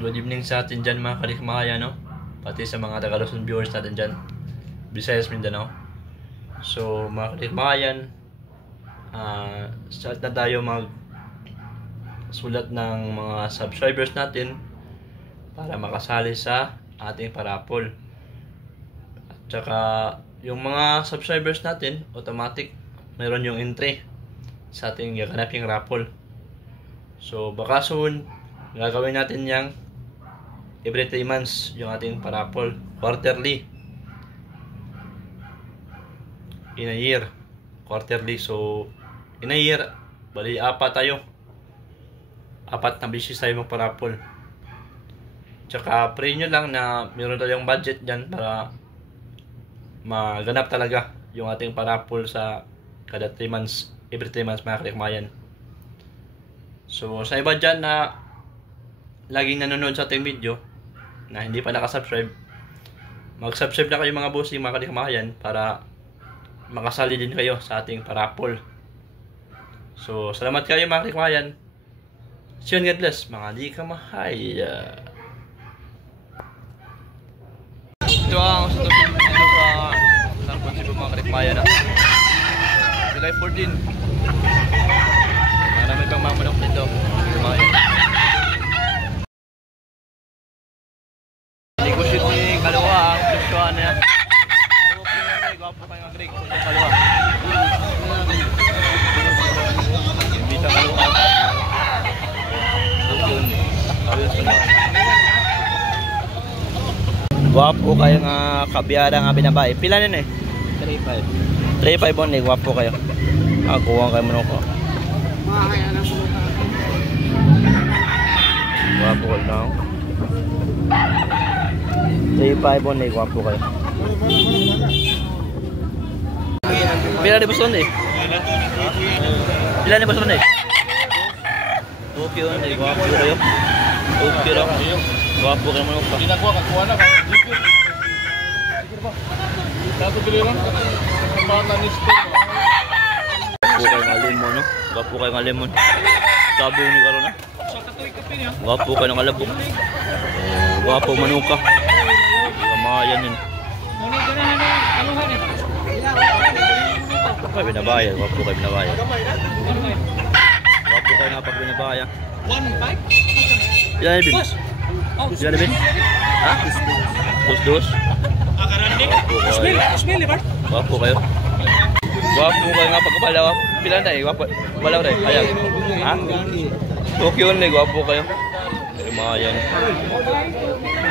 Good evening sa atin dyan mga kalikmaya, no? Pati sa mga taga-Luzon viewers natin dyan, Visayas, Mindanao. So mga kalikmayan, start na tayo mag sulat ng mga subscribers natin para makasali sa ating parapol. At saka yung mga subscribers natin, automatic mayroon yung entry sa ating gaganaping raffle. So baka soon gagawin natin yang every 3 months yung ating parapol, quarterly, in a year, quarterly. So in a year, bali apat na beses tayo magparapol. Tsaka pray nyo lang na meron tayong budget dyan para maganap talaga yung ating parapol sa kada 3 months, every 3 months mga kalikmayan. So sa iba dyan na laging nanonood sa ating video na hindi pa nakasubscribe, mag-subscribe na kayo mga bossing, mga kalikmayan, para makasali din kayo sa ating parapol. So salamat kayo mga kalikmayan. See you and God bless mga di kamahaya. Ito ang sitwasyon dito sa San Francisco mga kalikmayan na July 14. Marami pang mga manok dito. Hindi ko shoot ni Kalawa ang presyohan niya. Gwapo kayo ang Greg. Kalawa. Hindi siya Kalawa. Gwapo kayo nga kabiyara nga binabay. Pila nun eh? 3.5. 3.5 only. Gwapo kayo. Kuha kayo manok ko. Gwapo ko lang. 3.5 only. Gwapo kayo. Pila ni Buson eh? Pila ni Buson eh? Okay only. Gwapo kayo. Okay lang. Gwapo kayo manok pa. Ginagawa ka, kuha na ka. Kato biliran, kapata ni Steve. Gwapo kayo nga lemon, no? Gwapo kayo nga lemon. Sabong ni karon na. Gwapo kayo nga labok. Gwapo manuka. Kamayan yun. Kayo binabayad, gwapo kayo binabayad. Gwapo kayo nga pag binabayad. 1.5? Ilan na bin? Ilan na bin? Ha? Dos? Gwapo kayo. Gwapo kayo nga pagkabalaw. Pilan tayo? Gwapo. Balaw tayo? Ayan. Ha? Tokyo only. Gwapo kayo. Kamayan.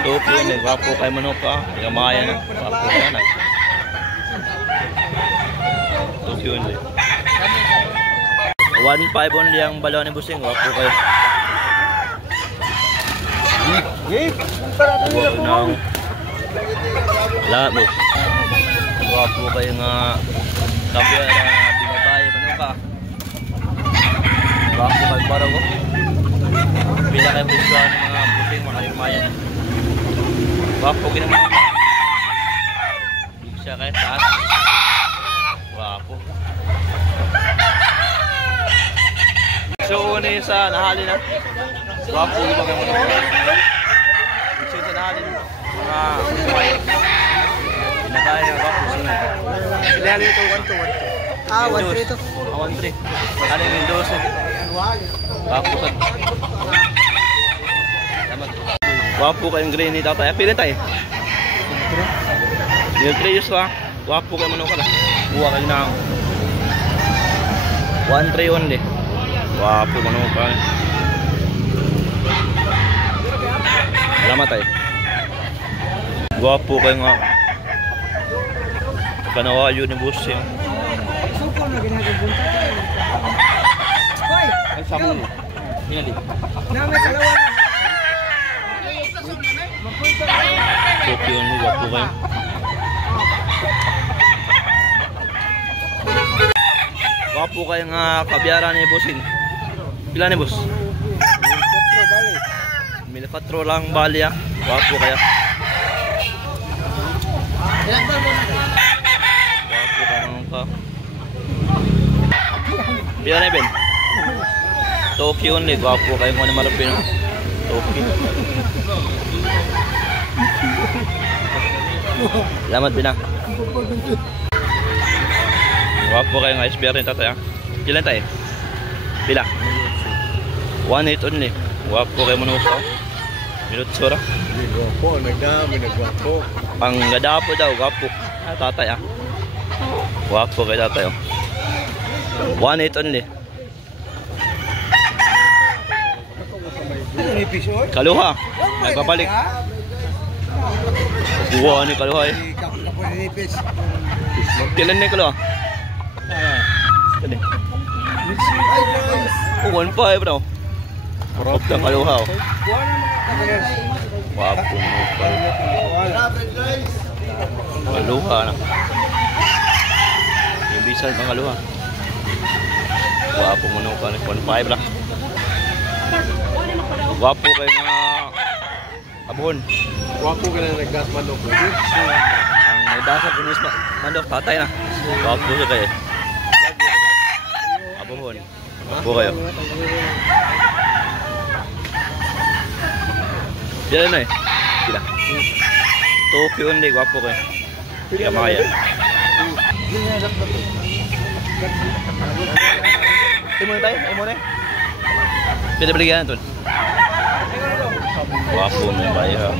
Tokyo only. Gwapo kayo manok ka. Kamayan. Gwapo kayo na. Tokyo only. 1.5 only ang balaw ni Busing. Gwapo kayo. Gwapo na. Lahat mo. Gwapo kayo nga kapya na binabay. Ano ka? Gwapo kayo parang ko. Bila kayo presyohan ng mga Busing, mga kalikmayan. Gwapo kayo naman. Big siya kayo. Taas. Gwapo. So ano yun sa nahali na? Gwapo yung mga mga so yun sa nahali na mga kumayo. Pinatay na gwapo sila. Pinahali ito 1-2. 1-3 ito. 1-3. Ano yung Mendoza? Gwapo sa gwapo kayong green ni tatay. Pilin tayo? Yung 3 years ba? Gwapo kayo manok ka na. Buwa kayo na 1-3 only. Gwapo manok ka. Salamat tayo. Gwapo kayo nga. Kanawayo ni Busing. Ay, sabon mo. Hinali. Tokyo only. Gwapo kayo. Gwapo kayo nga kabiyara ni Busing. Pila ni Bus? 1,400 lang bali ah. Gwapo kayo. Gwapo ka naman ka. Pila na Ben? Tokyo only. Gwapo kayo mga namarapin. Okay. Salamat din ah. Wapo kayo ng iceberg rin tatay ah. Ilan tayo? Pila? 1.8 only. Wapo kayo muna gusto. Minutsura. Gwapo, nagdami, nagwapo. Ang gadapo daw, wapo. Tatay ah. Wapo kayo tatay oh. 1.8 only. Kaluha. Nagpapalik. Buwa ni kaluha eh. Kailan na yung kaluha? Kailan? Oh, 1.5 bro. Marap na kaluha oh. Wapo mo pa. Kaluha na. Yung bisan pang kaluha. Wapo mo na pa. 1.5 lang. Wapo kayo mga abuhon. Wapo ka na nagdas manok. Ang nagdasal ko na manok, tatay na. Wapo siya kayo. Abuhon. Wapo kayo. Diyan na eh. Sila. Tokyo only, wapo kayo. Kaya makaya. Imo na tayo? Imo na eh? Pwede balik yan, Tol. Wapo mo yung bayo ha.